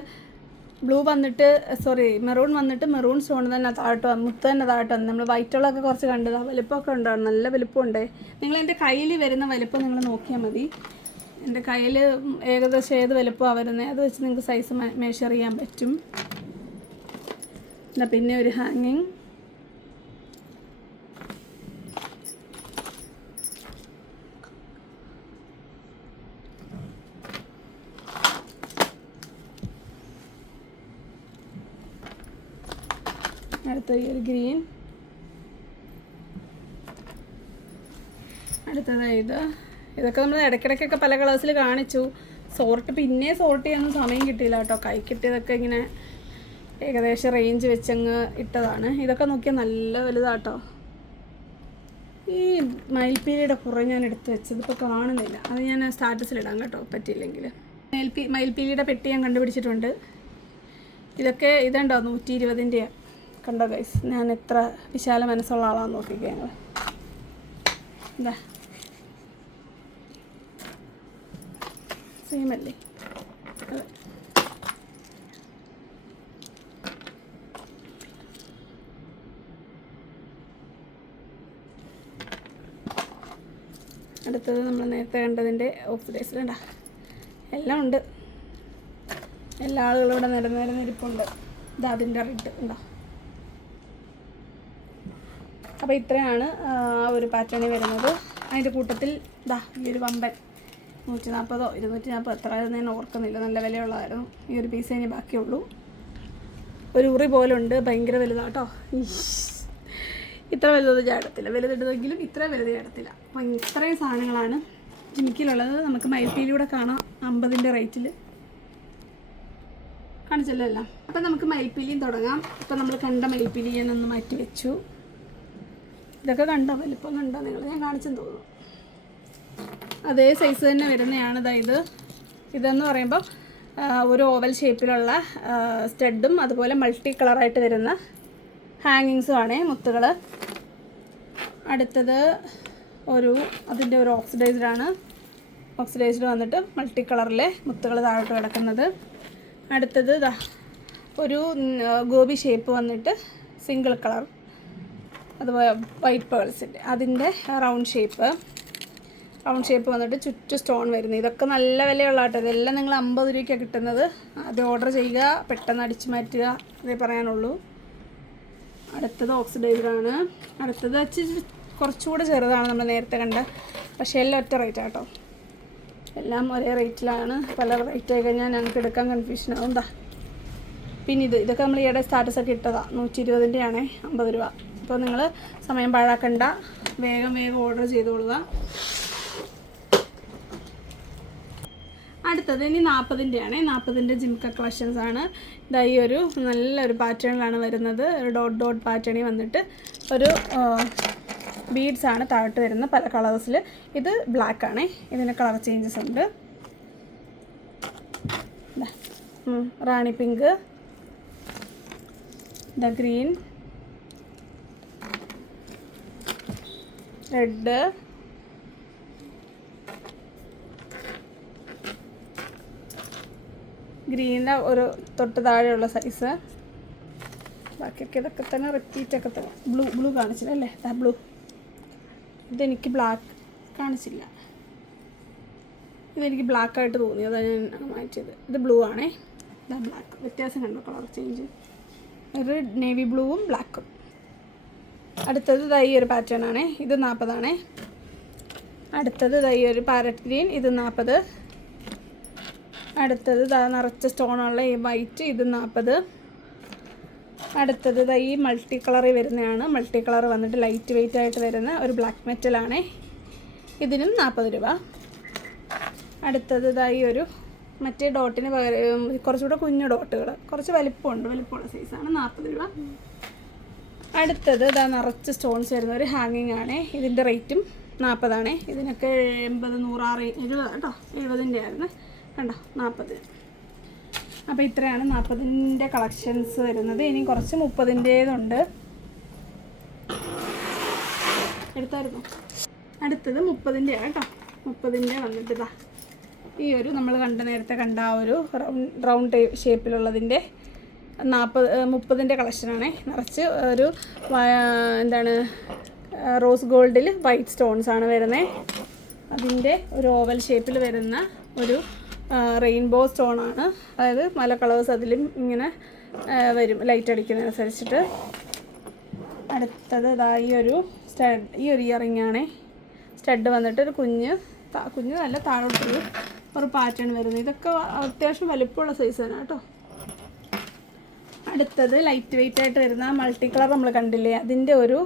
ബ്ലൂ വന്നിട്ട് സോറി മെറൂൺ വന്നിട്ട് മെറൂൺ സ്റ്റോൺ തന്നെ താഴ്ത്തു മുത്ത് തന്നെ താഴ്ത്തു നമ്മൾ വൈറ്റുകളൊക്കെ കുറച്ച് കണ്ടത്. വലിപ്പമൊക്കെ ഉണ്ടാവും നല്ല വലിപ്പമുണ്ട്. നിങ്ങൾ എന്റെ കയ്യിൽ വരുന്ന വലിപ്പം നിങ്ങൾ നോക്കിയാൽ മതി. എന്റെ കയ്യിൽ ഏകദേശം ഏത് വലിപ്പമാണ് വരുന്നത് അത് വെച്ച് നിങ്ങൾക്ക് സൈസ് മെഷർ ചെയ്യാൻ പറ്റും. പിന്നെ ഒരു ഹാങ്ങിങ് അടുത്ത ഒരു ഗ്രീൻ. അടുത്തതായി ഇത് ഇതൊക്കെ നമ്മൾ ഇടയ്ക്കിടയ്ക്കൊക്കെ പല കളേഴ്സിൽ കാണിച്ചു. സോർട്ട് പിന്നെ സോർട്ട് ചെയ്യാനൊന്നും സമയം കിട്ടിയില്ല കേട്ടോ. കൈ കിട്ടിയതൊക്കെ ഇങ്ങനെ ഏകദേശം റേഞ്ച് വെച്ചങ്ങ് ഇട്ടതാണ്. ഇതൊക്കെ നോക്കിയാൽ നല്ല വലുതാട്ടോ. ഈ മയിൽപ്പീലിയുടെ പുറം ഞാൻ എടുത്ത് വെച്ചത് ഇപ്പോൾ കാണുന്നില്ല. അത് ഞാൻ സ്റ്റാറ്റസിലിടാം കേട്ടോ. പറ്റിയില്ലെങ്കിൽ മയിൽപ്പി മയിൽപ്പീലിയുടെ പെട്ടി ഞാൻ കണ്ടുപിടിച്ചിട്ടുണ്ട്. ഇതൊക്കെ ഇതുണ്ടോ? നൂറ്റി ഇരുപതിന്റെ കണ്ടോ ഗൈസ് ഞാൻ എത്ര വിശാല മനസ്സുള്ള ആളാന്ന് നോക്കിക്കുക ഞങ്ങൾ എന്താ സെയിം അല്ലേ? അതെ. അടുത്തത് നമ്മൾ നേരത്തെ കണ്ടതിന്റെ ഓഫ് ഡേയ്സ് കണ്ട. എല്ലാം ഉണ്ട്. എല്ലാ ആളുകളും ഇവിടെ നിരന്നിരുന്നിരിപ്പുണ്ട് ഇതാ അതിന്റെ റെഡ് ഉണ്ടോ അപ്പോൾ ഇത്രയാണ് ഒരു പാറ്റേണിൽ വരുന്നത്. അതിന്റെ കൂട്ടത്തിൽ ദാ ഈ ഒരു വമ്പൻ. നൂറ്റി നാൽപ്പതോ ഇരുന്നൂറ്റി നാൽപ്പതോ എത്ര ആയിരുന്നു ഞാൻ ഓർക്കുന്നില്ല. നല്ല വിലയുള്ളതായിരുന്നു. ഈ ഒരു പീസ് ഇനി ബാക്കിയുള്ളൂ. ഒരു ഉറി ഉണ്ട് ഭയങ്കര വലുതാട്ടോ. ഇത്ര വലുതൊന്നും ചാടത്തില്ല വലുതിട്ടതെങ്കിലും ഇത്ര വലുത് ചാടത്തില്ല അപ്പോൾ ഇത്രയും സാധനങ്ങളാണ് ജിമിക്കിലുള്ളത് നമുക്ക് മയിൽപ്പീലിയൂടെ കാണാം. അമ്പതിന്റെ റേറ്റിൽ കാണിച്ചല്ലോ എല്ലാം. അപ്പം നമുക്ക് മയിൽപ്പീലിയും തുടങ്ങാം. ഇപ്പം നമ്മൾ കണ്ട മയിൽപ്പീലി മാറ്റി വെച്ചു ഇതൊക്കെ കണ്ടോ? വലിപ്പം കണ്ടോ? നിങ്ങൾ ഞാൻ കാണിച്ചെന്ന് തോന്നുന്നു അതേ സൈസ് തന്നെ വരുന്നതാണ് ഇത്. ഇതെന്ന് പറയുമ്പോൾ ഒരു ഓവൽ ഷേപ്പിലുള്ള സ്റ്റഡും അതുപോലെ മൾട്ടി കളറായിട്ട് വരുന്ന ഹാങ്ങിങ്സും ആണ് മുത്തുകൾ അടുത്തത് ഒരു അതിന്റെ ഒരു ഓക്സിഡൈസ്ഡ് ആണ്. ഓക്സിഡൈസ്ഡ് വന്നിട്ട് മൾട്ടി കളറിലെ മുത്തുകൾ താഴോട്ട് കിടക്കുന്നത്. അടുത്തത് ഒരു ഗോപി ഷേപ്പ് വന്നിട്ട് സിംഗിൾ കളർ അതുപോലെ വൈറ്റ് പേൾസിന്റെ അതിന്റെ റൗണ്ട് ഷേപ്പ് റൗണ്ട് ഷേപ്പ് വന്നിട്ട് ചുറ്റും സ്റ്റോൺ വരുന്നത്. ഇതൊക്കെ നല്ല വിലയുള്ള കേട്ടോ ഇതെല്ലാം നിങ്ങൾ അമ്പത് രൂപയ്ക്കാണ് കിട്ടുന്നത്. അത് ഓർഡർ ചെയ്യുക പെട്ടെന്ന് അടിച്ചു മാറ്റുക അതേ പറയാനുള്ളൂ. അടുത്തത് ഓക്സിഡൈസറാണ് അടുത്തത് വെച്ച് കുറച്ചുകൂടെ ചെറുതാണ് നമ്മൾ നേരത്തെ കണ്ട. പക്ഷേ എല്ലാം ഒറ്റ റേറ്റ് കേട്ടോ എല്ലാം ഒരേ റേറ്റിലാണ് പല റേറ്റ് ആയി കഴിഞ്ഞാൽ ഞങ്ങൾക്ക് എടുക്കാൻ കൺഫ്യൂഷൻ ആവും. പിന്നെ ഇത് ഇതൊക്കെ നമ്മൾ ഈയിടെ സ്റ്റാറ്റസൊക്കെ ഇട്ടതാണ് നൂറ്റി ഇരുപതിന്റെ ആണേ അമ്പത് രൂപ. അപ്പോൾ നിങ്ങൾ സമയം പാഴാക്കണ്ട. വേഗം വേഗം ഓർഡർ ചെയ്തോളുക അടുത്തത് ഇനി നാൽപ്പതിന്റെ ആണേ നാൽപ്പതിന്റെ ജിംക കളക്ഷൻസ് ആണ്. ഇതാ ഈ ഒരു നല്ലൊരു പാറ്റേണിലാണ് വരുന്നത്. ഒരു ഡോട്ട് ഡോട്ട് പാറ്റേണിൽ വന്നിട്ട് ഒരു ബീഡ്സ് ആണ് താഴോട്ട് വരുന്ന പല കളേഴ്സിൽ ഇത് ബ്ലാക്ക് ആണേ. ഇതിന് കളർ ചേഞ്ചസ് ഉണ്ട്. Rani pink the green red ഗ്രീനിന്റെ ഒരു തൊട്ട് താഴെയുള്ള സൈസ് ബാക്കിയൊക്കെ ഇതൊക്കെ തന്നെ റിപ്പീറ്റ് ഒക്കെ തന്നെ. ബ്ലൂ ബ്ലൂ കാണിച്ചില്ല അല്ലേ? ആ ബ്ലൂ ഇതെനിക്ക് ബ്ലാക്ക് കാണിച്ചില്ല. ഇതെനിക്ക് ബ്ലാക്ക് ആയിട്ട് തോന്നി. അതാണ് ഞാൻ മാറ്റിയത്. ഇത് ബ്ലൂ ആണേ. ഇതാ ബ്ലാക്ക് വ്യത്യാസം കണ്ടോ കളർ ചേഞ്ച് റെഡ് നേവി ബ്ലൂവും ബ്ലാക്കും അടുത്തത് ഈ ഒരു പാറ്റേൺ ആണേ. ഇത് നാൽപ്പതാണേ അടുത്തത് ഈ ഒരു പാരറ്റ് ഗ്രീൻ ഇത് നാൽപ്പത് അടുത്തത് ഇതാ നിറച്ച സ്റ്റോണുള്ള ഈ വൈറ്റ് ഇത് നാൽപ്പത് അടുത്തത് ദാ ഈ മൾട്ടി കളറിൽ വരുന്നതാണ്. മൾട്ടി കളർ വന്നിട്ട് ലൈറ്റ് വെയിറ്റ് ആയിട്ട് വരുന്ന ഒരു ബ്ലാക്ക് മെറ്റലാണേ ഇതിനും നാൽപ്പത് രൂപ. അടുത്തത് ദാ ഈ ഒരു മറ്റേ ഡോട്ടിന് പകരം കുറച്ചുകൂടെ കുഞ്ഞു ഡോട്ടുകൾ കുറച്ച് വലിപ്പമുണ്ട്. വലിപ്പമുള്ള സൈസാണ് നാൽപ്പത് രൂപ. അടുത്തത് ഇതാ നിറച്ച് സ്റ്റോൺസ് വരുന്ന ഒരു ഹാങ്ങിങ് ആണ്. ഇതിന്റെ റേറ്റും നാൽപ്പതാണ് ഇതിനൊക്കെ എൺപത് നൂറാറ് എഴുപത് കേട്ടോ എഴുപതിന്റെ ആയിരുന്നു. കണ്ടോ നാൽപ്പത് അപ്പോൾ ഇത്രയാണ് നാൽപ്പതിന്റെ കളക്ഷൻസ് വരുന്നത്. ഇനി കുറച്ച് മുപ്പതിന്റേതുണ്ട് എടുത്തായിരുന്നു. അടുത്തത് മുപ്പതിന്റെ ആണ് കേട്ടോ. മുപ്പതിന്റെ വന്നിട്ട് ഈ ഒരു നമ്മൾ കണ്ട നേരത്തെ കണ്ട ആ ഒരു റൗണ്ട് റൗണ്ട് ഷേപ്പിലുള്ളതിന്റെ നാൽപ്പത് മുപ്പതിന്റെ കളക്ഷനാണേ നിറച്ച് ഒരു എന്താണ് റോസ് ഗോൾഡിൽ വൈറ്റ് സ്റ്റോൺസ് ആണ് വരുന്നത് അതിന്റെ ഒരു ഓവൽ ഷേപ്പിൽ വരുന്ന ഒരു റെയിൻബോ സ്റ്റോൺ ആണ്. അതായത് പല കളേഴ്സ് അതിലും ഇങ്ങനെ വരും ലൈറ്റ് അടിക്കുന്നതനുസരിച്ചിട്ട്. അടുത്തത് ഇതാ ഈ ഒരു സ്റ്റഡ് ഈ ഒരു ഇയറിംഗ് സ്റ്റഡ് വന്നിട്ട് ഒരു കുഞ്ഞ് കുഞ്ഞ് നല്ല താഴോട്ടൊരു ഒരു പാറ്റേൺ വരുന്നത് ഇതൊക്കെ അത്യാവശ്യം വലിപ്പമുള്ള സൈസ് തന്നെ കേട്ടോ. അടുത്തത് ലൈറ്റ് വെയിറ്റ് ആയിട്ട് വരുന്ന മൾട്ടി കളർ നമ്മൾ കണ്ടില്ലേ? അതിന്റെ ഒരു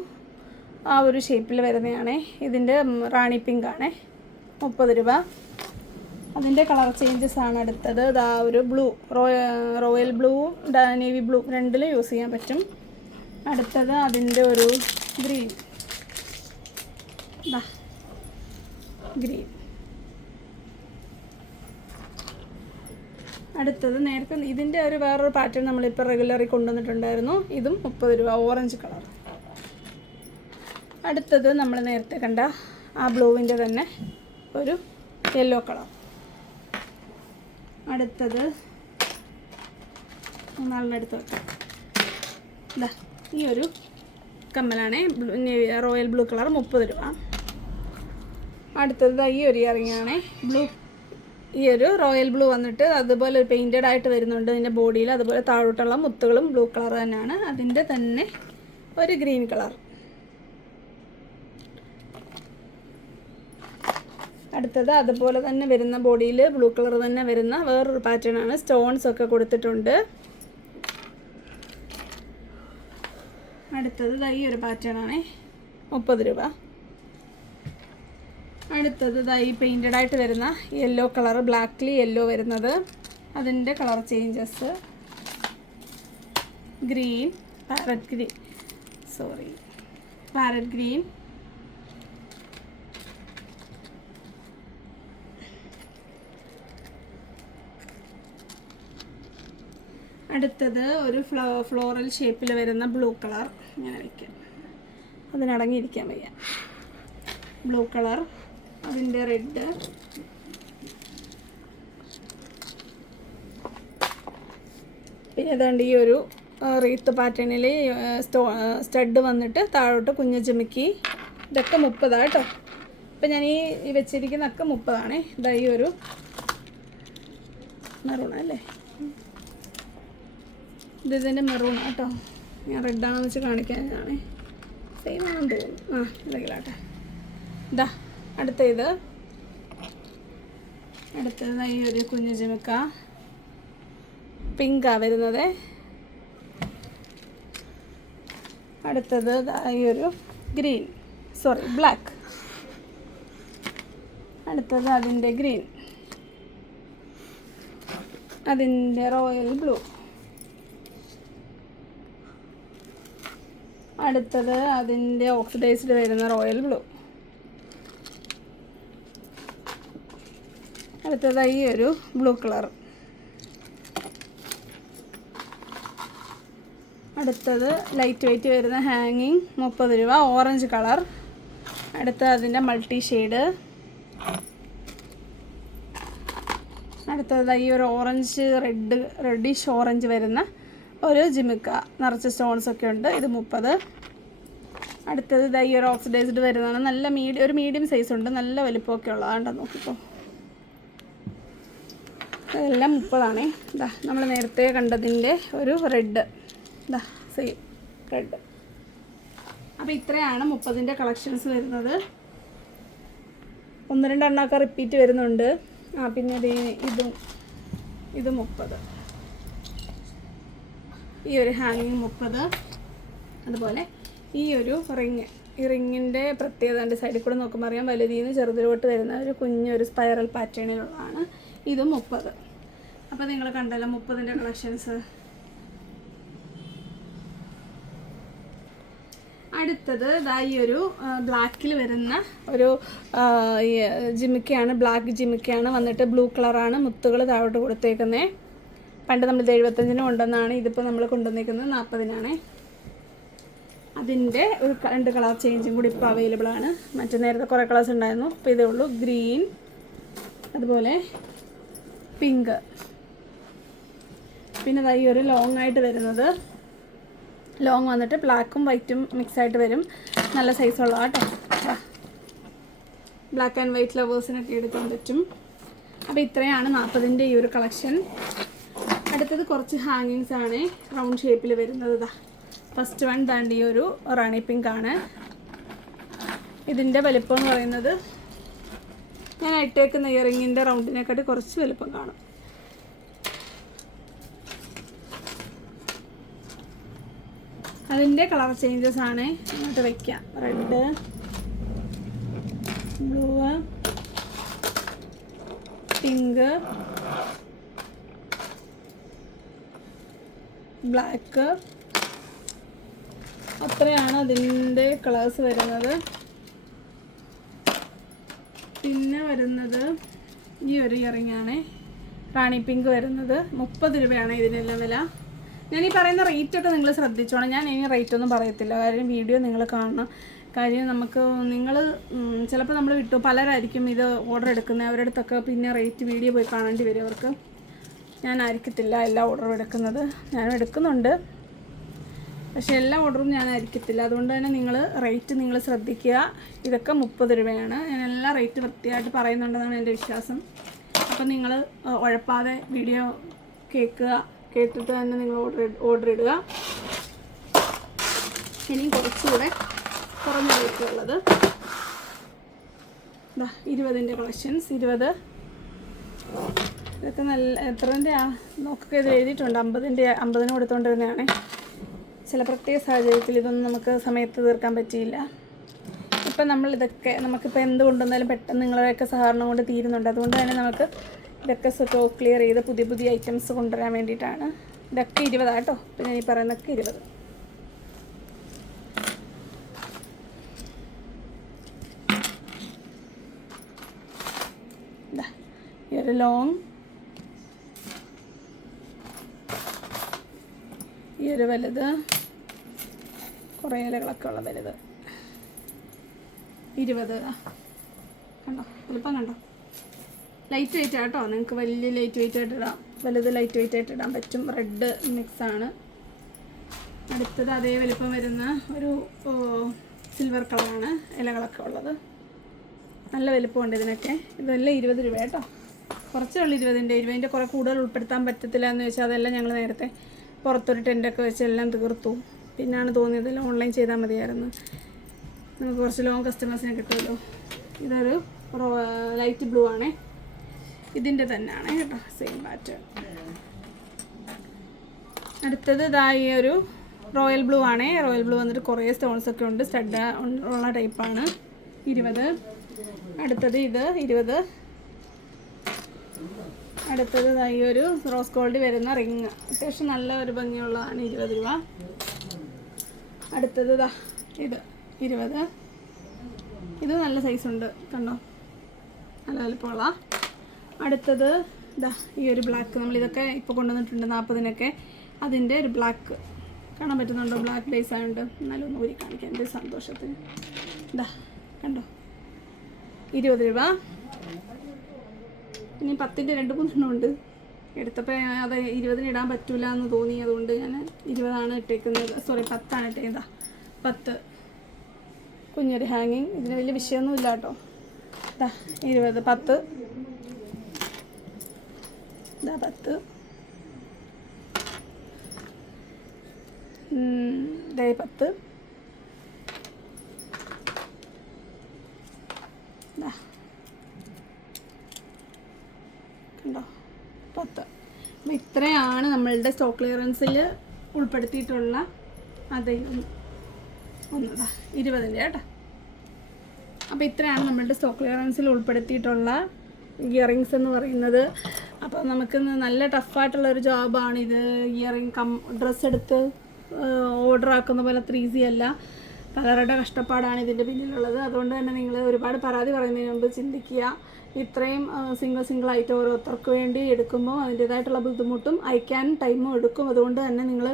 ആ ഒരു ഷേപ്പിൽ വരുന്നതാണ് ഇതിന്റെ റാണി പിങ്ക് ആണ്. മുപ്പത് രൂപ. അതിന്റെ കളർ ചേഞ്ചസ് ആണ് അടുത്തത്. ഇതാ ഒരു ബ്ലൂ റോയൽ ബ്ലൂവും നേവി ബ്ലൂ രണ്ടിലും യൂസ് ചെയ്യാൻ പറ്റും. അടുത്തത് അതിന്റെ ഒരു ഗ്രീൻ ഗ്രീൻ അടുത്തത് നേരത്തെ ഇതിന്റെ ഒരു വേറൊരു പാറ്റേൺ നമ്മളിപ്പോൾ റെഗുലറി കൊണ്ടുവന്നിട്ടുണ്ടായിരുന്നു. ഇതും മുപ്പത് രൂപ ഓറഞ്ച് കളർ അടുത്തത് നമ്മൾ നേരത്തെ കണ്ട ആ ബ്ലൂവിന്റെ തന്നെ ഒരു യെല്ലോ കളർ അടുത്തത് മൂന്നാളിന്റെ അടുത്ത് വെക്കാം. ഈ ഒരു കമ്മലാണ്. റോയൽ ബ്ലൂ കളർ മുപ്പത് രൂപ. അടുത്തത് ഈ ഒരു ഇയറിംഗ് ബ്ലൂ ഈ ഒരു റോയൽ ബ്ലൂ വന്നിട്ട് അതുപോലെ പെയിന്റഡ് ആയിട്ട് വരുന്നുണ്ട് ഇതിന്റെ ബോഡിയിൽ. അതുപോലെ താഴോട്ടുള്ള മുത്തുകളും ബ്ലൂ കളർ തന്നെയാണ്. അതിന്റെ തന്നെ ഒരു ഗ്രീൻ കളർ. അടുത്തത് അതുപോലെ തന്നെ വരുന്ന ബോഡിയിൽ ബ്ലൂ കളർ തന്നെ വരുന്ന വേറൊരു പാറ്റേൺ ആണ്. സ്റ്റോൺസ് ഒക്കെ കൊടുത്തിട്ടുണ്ട്. അടുത്തത് ഈ ഒരു പാറ്റേൺ ആണേ. മുപ്പത് രൂപ. അടുത്തത് ഈ പെയിന്റഡ് ആയിട്ട് വരുന്ന യെല്ലോ കളർ ബ്ലാക്കിൽ യെല്ലോ വരുന്നത്. അതിന്റെ colour changes green parrot green sorry parrot green അടുത്തത് ഒരു ഫ്ലോ ഫ്ലോറൽ ഷേപ്പിൽ വരുന്ന ബ്ലൂ കളർ ഇങ്ങനെ വയ്ക്കാം അതിനടങ്ങിയിരിക്കാൻ വയ്യ. ബ്ലൂ കളർ അതിന്റെ റെഡ് പിന്നെ ഏതാണ്ട് ഈ ഒരു റീത്ത് പാറ്റേണിൽ സ്റ്റോ സ്റ്റഡ് വന്നിട്ട് താഴോട്ട് കുഞ്ഞു ചുമക്കി. ഇതൊക്കെ മുപ്പതാണ് കേട്ടോ ഇപ്പം ഞാൻ ഈ വെച്ചിരിക്കുന്ന വെച്ചിരിക്കുന്നതൊക്കെ മുപ്പതാണേ. ഇതാ ഈ ഒരു മെറൂണ അല്ലേ? ഇത് ഇതിന്റെ മെറൂൺ കേട്ടോ ഞാൻ റെഡാണെന്ന് വെച്ച് കാണിക്കാനാണേ. സെയിം ആണെന്ന് തോന്നുന്നു. ആ ഇല്ലെങ്കിലാട്ടെ ഇതാ. അടുത്ത ഇത് അടുത്തത് ഈ ഒരു കുഞ്ഞു ജിമിക്ക. പിങ്കാ വരുന്നത്. അടുത്തത് ഈ ഒരു ഗ്രീൻ. സോറി ബ്ലാക്ക് അടുത്തത് അതിന്റെ ഗ്രീൻ. അതിന്റെ റോയൽ ബ്ലൂ അടുത്തത് അതിന്റെ ഓക്സിഡൈസ്ഡ് വരുന്ന റോയൽ ബ്ലൂ അടുത്തത് ഈ ഒരു ബ്ലൂ കളർ. അടുത്തത് ലൈറ്റ് വെയിറ്റ് വരുന്ന ഹാങ്ങിങ് മുപ്പത് രൂപ ഓറഞ്ച് കളർ. അടുത്ത അതിന്റെ മൾട്ടി ഷെയ്ഡ് അടുത്തതായി ഒരു ഓറഞ്ച് റെഡ് റെഡിഷ് ഓറഞ്ച് വരുന്ന ഒരു ജിമിക്ക നിറച്ച് സ്റ്റോൺസ് ഒക്കെ ഉണ്ട് ഇത് മുപ്പത്. അടുത്തത് ഇതായി ഒരു ഓക്സിഡൈസ്ഡ് വരുന്നതാണ്. നല്ല മീഡിയം ഒരു മീഡിയം സൈസ് ഉണ്ട് നല്ല വലിപ്പമൊക്കെ ഉള്ളതാണ് നോക്കിക്കോ. ഇതെല്ലാം മുപ്പതാണേ ഇതാ നമ്മൾ നേരത്തെ കണ്ടതിന്റെ ഒരു റെഡ് ഇതാ സെയിം റെഡ് അപ്പോൾ ഇത്രയാണ് മുപ്പതിന്റെ കളക്ഷൻസ് വരുന്നത്. ഒന്ന് രണ്ടെണ്ണമൊക്കെ റിപ്പീറ്റ് വരുന്നുണ്ട്. ആ പിന്നെ ഇത് ഇതും ഇത് മുപ്പത്. ഈ ഒരു ഹാങ്ങിങ് മുപ്പത്. അതുപോലെ ഈ ഒരു റിങ് ഈ റിങ്ങിന്റെ പ്രത്യേകത സൈഡിൽ കൂടെ നോക്കുമ്പോൾ അറിയാം വലുതിൽ നിന്ന് ചെറുതിലോട്ട് വരുന്ന ഒരു കുഞ്ഞൊരു സ്പൈറൽ പാറ്റേണിലുള്ളതാണ് ഇത് മുപ്പത്. അപ്പോൾ നിങ്ങൾ കണ്ടല്ലോ മുപ്പതിന്റെ കളക്ഷൻസ് അടുത്തത് ഇതാ ഈ ഒരു ബ്ലാക്കിൽ വരുന്ന ഒരു ജിമിക്കയാണ്. ബ്ലാക്ക് ജിമിക്കയാണ്. വന്നിട്ട് ബ്ലൂ കളറാണ് മുത്തുകൾ താഴോട്ട് കൊടുത്തേക്കുന്നത് പണ്ട് നമ്മൾ ഇത് എഴുപത്തഞ്ചിന് കൊണ്ടുവന്നാണ്. ഇതിപ്പോൾ നമ്മൾ കൊണ്ടുവന്നേക്കുന്നത് നാൽപ്പതിനാണേ അതിന്റെ ഒരു രണ്ട് കളർ ചേഞ്ചും കൂടി ഇപ്പോൾ അവൈലബിൾ ആണ്. മറ്റു നേരത്തെ കുറേ കളേഴ്സ് ഉണ്ടായിരുന്നു. ഇപ്പോൾ ഇതേ ഉള്ളൂ. ഗ്രീൻ അതുപോലെ പിങ്ക്. പിന്നെ ഈ ഒരു ലോങ് ആയിട്ട് വരുന്നത്. ലോങ് വന്നിട്ട് ബ്ലാക്കും വൈറ്റും മിക്സ് ആയിട്ട് വരും. നല്ല സൈസുള്ള കേട്ടോ ബ്ലാക്ക് ആൻഡ് വൈറ്റ് ലവേഴ്സിനൊക്കെ എടുക്കാൻ പറ്റും. അപ്പോൾ ഇത്രയാണ് നാൽപ്പതിന്റെ ഈ ഒരു കളക്ഷൻ അടുത്തത് കുറച്ച് ഹാങ്ങിങ്സ് ആണ് റൗണ്ട് ഷേപ്പിൽ വരുന്നത് ഇതാ ഫസ്റ്റ് വൺ ദാണ്ട് ഈ ഒരു റാണി പിങ്ക് ആണ്. ഇതിന്റെ വലിപ്പം എന്ന് പറയുന്നത് ഞാൻ ഇട്ടേക്കുന്ന ഇയറിങ്ങിന്റെ റൗണ്ടിനെക്കാട്ടി കുറച്ച് വലുപ്പം കാണും. അതിന്റെ കളർ ചേഞ്ചസ് ആണ് ഇങ്ങോട്ട് വയ്ക്കാം റെഡ് ബ്ലൂ പിങ്ക് ബ്ലാക്ക്. അത്രയാണ് അതിന്റെ കളേഴ്സ് വരുന്നത്. പിന്നെ വരുന്നത് ഈ ഒരു ഇയറിംഗ് ആണ് റാണി പിങ്ക് വരുന്നത്. മുപ്പത് രൂപയാണ് ഇതിനെല്ലാം വില. ഞാൻ ഈ പറയുന്ന റേറ്റ് ഒക്കെ നിങ്ങൾ ശ്രദ്ധിച്ചോണം. ഞാൻ ഇനി റേറ്റ് ഒന്നും പറയത്തില്ല. കാര്യം വീഡിയോ നിങ്ങൾ കാണണം. കാര്യം നമുക്ക് നിങ്ങൾ ചിലപ്പോൾ നമ്മൾ വിട്ടു. പലരായിരിക്കും ഇത് ഓർഡർ എടുക്കുന്നത്. അവരുടെ അടുത്തൊക്കെ പിന്നെ റേറ്റ് വീഡിയോ പോയി കാണേണ്ടി വരും അവർക്ക്. ഞാനായിരിക്കത്തില്ല എല്ലാ ഓർഡറും എടുക്കുന്നത്. ഞാനും എടുക്കുന്നുണ്ട്. പക്ഷേ എല്ലാ ഓർഡറും ഞാൻ അരിക്കത്തില്ല അതുകൊണ്ട് തന്നെ നിങ്ങൾ റേറ്റ് നിങ്ങൾ ശ്രദ്ധിക്കുക. ഇതൊക്കെ മുപ്പത് രൂപയാണ്. ഞാൻ എല്ലാ റേറ്റ് വൃത്തിയായിട്ട് പറയുന്നുണ്ടെന്നാണ് എന്റെ വിശ്വാസം. അപ്പം നിങ്ങൾ ഉഴപ്പാതെ വീഡിയോ കേൾക്കുക. കേട്ടിട്ട് തന്നെ നിങ്ങൾ ഓർഡർ ഓർഡർ ഇടുക. ഇനിയും കുറച്ചുകൂടെ കുറഞ്ഞ റേറ്റുള്ളത് ഇരുപതിന്റെ കളക്ഷൻസ് ഇരുപത്. ഇതൊക്കെ നല്ല എത്രന്റെ ആ നോക്കൊക്കെ ഇത് എഴുതിയിട്ടുണ്ട്. അമ്പതിന്റെ അമ്പതിന് കൊടുത്തുകൊണ്ടിരുന്നതാണേ ചില പ്രത്യേക സാഹചര്യത്തിൽ ഇതൊന്നും നമുക്ക് സമയത്ത് തീർക്കാൻ പറ്റിയില്ല. ഇപ്പം നമ്മളിതൊക്കെ നമുക്കിപ്പോൾ എന്ത് കൊണ്ടുവന്നാലും പെട്ടെന്ന് നിങ്ങളുടെയൊക്കെ സഹകരണം കൊണ്ട് തീരുന്നുണ്ട്. അതുകൊണ്ട് തന്നെ നമുക്ക് ഇതൊക്കെ സ്റ്റോക്ക് ക്ലിയർ ചെയ്ത് പുതിയ പുതിയ ഐറ്റംസ് കൊണ്ടുവരാൻ വേണ്ടിയിട്ടാണ്. ഇതൊക്കെ ഇരുപതാട്ടോ പിന്നെ ഈ പറയുന്നതൊക്കെ ഇരുപത്. ഒരു ലോങ് ഈ ഒരു വലുത്. കുറേ ഇലകളൊക്കെ ഉള്ള വലുത്. ഇരുപത്. കണ്ടോ? എളുപ്പം കണ്ടോ? ലൈറ്റ് വെയിറ്റ് ആട്ടോ നിങ്ങൾക്ക് വലിയ ലൈറ്റ് വെയിറ്റ് ആയിട്ട് ഇടാം. വലുത് ലൈറ്റ് വെയിറ്റ് ആയിട്ട് ഇടാൻ പറ്റും. റെഡ് മിക്സ് ആണ്. അടുത്തത് അതേ വലുപ്പം വരുന്ന ഒരു സിൽവർ കളറാണ് ഇലകളൊക്കെ ഉള്ളത്. നല്ല വലുപ്പമുണ്ട് ഇതിനൊക്കെ. ഇതെല്ലാം ഇരുപത് രൂപ കേട്ടോ. കുറച്ചേ ഉള്ളൂ ഇരുപതിന്റെ. ഇരുപതിന്റെ കുറേ കൂടുതൽ ഉൾപ്പെടുത്താൻ പറ്റത്തില്ല എന്ന് വെച്ചാൽ അതെല്ലാം ഞങ്ങൾ നേരത്തെ പുറത്തൊരു ടെന്റൊക്കെ വെച്ച് എല്ലാം തീർത്തു. പിന്നാണ് തോന്നിയത് ഓൺലൈൻ ചെയ്താൽ മതിയായിരുന്നു. നമുക്ക് കുറച്ച് ലോങ് കസ്റ്റമേഴ്സിനെ കിട്ടുമല്ലോ. ഇതൊരു ലൈറ്റ് ബ്ലൂ ആണേ. ഇതിന്റെ തന്നെയാണ് കേട്ടോ സെയിം പാറ്റേൺ അടുത്തത് ഇതായി ഒരു റോയൽ ബ്ലൂ ആണേ. റോയൽ ബ്ലൂ വന്നിട്ട് കുറേ സ്റ്റോൺസ് ഒക്കെ ഉണ്ട്. സ്റ്റഡ് ഉള്ള ടൈപ്പാണ് ഇരുപത്. അടുത്തത് ഇത് ഇരുപത്. അടുത്തത് ഈ ഒരു റോസ് ഗോൾഡ് വരുന്ന റിങ് അത്യാവശ്യം നല്ല ഒരു ഭംഗിയുള്ളതാണ് ഇരുപത് രൂപ. അടുത്തത് ഇതാ ഇത് ഇരുപത്. ഇത് നല്ല സൈസ് ഉണ്ട് കണ്ടോ? നല്ല വലുപ്പമുള്ള അടുത്തത് ഇതാ ഈ ഒരു ബ്ലാക്ക് നമ്മൾ ഇതൊക്കെ ഇപ്പോൾ കൊണ്ടുവന്നിട്ടുണ്ട് നാൽപ്പതിനൊക്കെ അതിന്റെ ഒരു ബ്ലാക്ക് കാണാൻ പറ്റുന്നുണ്ടോ? ബ്ലാക്ക് ബേസ് ആയതുകൊണ്ട് എന്നാലും ഒന്ന് ഊരി കാണിക്കാം എന്റെ സന്തോഷത്തിന്. ഇതാ കണ്ടോ? ഇരുപത് രൂപ. ഇനി പത്തിന്റെ രണ്ട് മൂന്നെണ്ണം ഉണ്ട്. എടുത്തപ്പോൾ അത് ഇരുപതിന് ഇടാൻ പറ്റൂല എന്ന് തോന്നി. അതുകൊണ്ട് ഞാൻ ഇരുപതാണ് ഇട്ടേക്കുന്നത്. സോറി പത്താണ് ഇട്ടേക്കുന്നത് പത്ത്. കുഞ്ഞൊരു ഹാങ്ങിങ് ഇതിന് വലിയ വിഷയമൊന്നുമില്ല കേട്ടോ. ഇതാ ഇരുപത്. പത്ത്. ഇതാ പത്ത്. ഇതേ പത്ത്. കണ്ടോ? പത്ത്. അപ്പം ഇത്രയാണ് നമ്മളുടെ സ്റ്റോക്ക് ക്ലിയറൻസിൽ ഉൾപ്പെടുത്തിയിട്ടുള്ള അതേ ഒന്ന് ഒന്നതാ ഇരുപതിന്റെ കേട്ടോ. അപ്പോൾ ഇത്രയാണ് നമ്മളുടെ സ്റ്റോക്ക് ക്ലിയറൻസിൽ ഉൾപ്പെടുത്തിയിട്ടുള്ള ഇയറിങ്സ് എന്ന് പറയുന്നത്. അപ്പോൾ നമുക്ക് നല്ല ടഫായിട്ടുള്ള ഒരു ജോബാണിത് ഇയറിങ് കം ഡ്രസ്സ് എടുത്ത് ഓർഡർ ആക്കുന്ന പോലെ അത്ര ഈസി അല്ല. പലരുടെ കഷ്ടപ്പാടാണ് ഇതിന്റെ പിന്നിലുള്ളത്. അതുകൊണ്ട് തന്നെ നിങ്ങൾ ഒരുപാട് പരാതി പറയുന്നതിന് മുമ്പ് ചിന്തിക്കുക. ഇത്രയും സിംഗിൾ സിംഗിൾ ആയിട്ട് ഓരോരുത്തർക്ക് വേണ്ടി എടുക്കുമ്പോൾ അതിന്റേതായിട്ടുള്ള ബുദ്ധിമുട്ടും അയക്കാൻ ടൈമും എടുക്കും. അതുകൊണ്ട് തന്നെ നിങ്ങൾ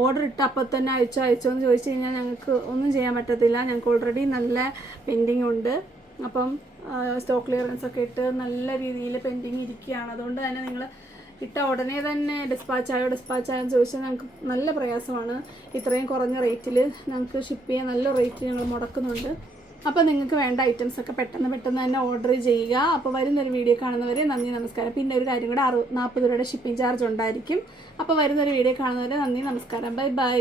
ഓർഡർ ഇട്ട് അപ്പം തന്നെ അയച്ചോ അയച്ചോ എന്ന് ചോദിച്ചു കഴിഞ്ഞാൽ ഞങ്ങൾക്ക് ഒന്നും ചെയ്യാൻ പറ്റത്തില്ല. ഞങ്ങൾക്ക് ഓൾറെഡി നല്ല പെൻഡിങ് ഉണ്ട്. അപ്പം സ്റ്റോക്ക് ക്ലിയറൻസ് ഒക്കെ ഇട്ട് നല്ല രീതിയിൽ പെൻഡിങ് ഇരിക്കുകയാണ്. അതുകൊണ്ട് തന്നെ നിങ്ങൾ ഇട്ട ഉടനെ തന്നെ ഡിസ്പാച്ചായോ ആയോ ഡിസ്പാച്ച് ആയോ എന്ന് ചോദിച്ചാൽ ഞങ്ങൾക്ക് നല്ല പ്രയാസമാണ്. ഇത്രയും കുറഞ്ഞ റേറ്റിൽ ഞങ്ങൾക്ക് ഷിപ്പ് ചെയ്യാൻ നല്ല റേറ്റ് ഞങ്ങൾ മുടക്കുന്നുണ്ട്. അപ്പോൾ നിങ്ങൾക്ക് വേണ്ട ഐറ്റംസ് ഒക്കെ പെട്ടെന്ന് പെട്ടെന്ന് തന്നെ ഓർഡർ ചെയ്യുക. അപ്പോൾ വരുന്നൊരു വീഡിയോ കാണുന്നവരെ നന്ദി നമസ്കാരം. പിന്നെ ഒരു കാര്യം കൂടെ അറു നാൽപ്പത് രൂപയുടെ ഷിപ്പിംഗ് ചാർജ് ഉണ്ടായിരിക്കും. അപ്പോൾ വരുന്നൊരു വീഡിയോ കാണുന്നവരെ നന്ദി നമസ്കാരം. Bye bye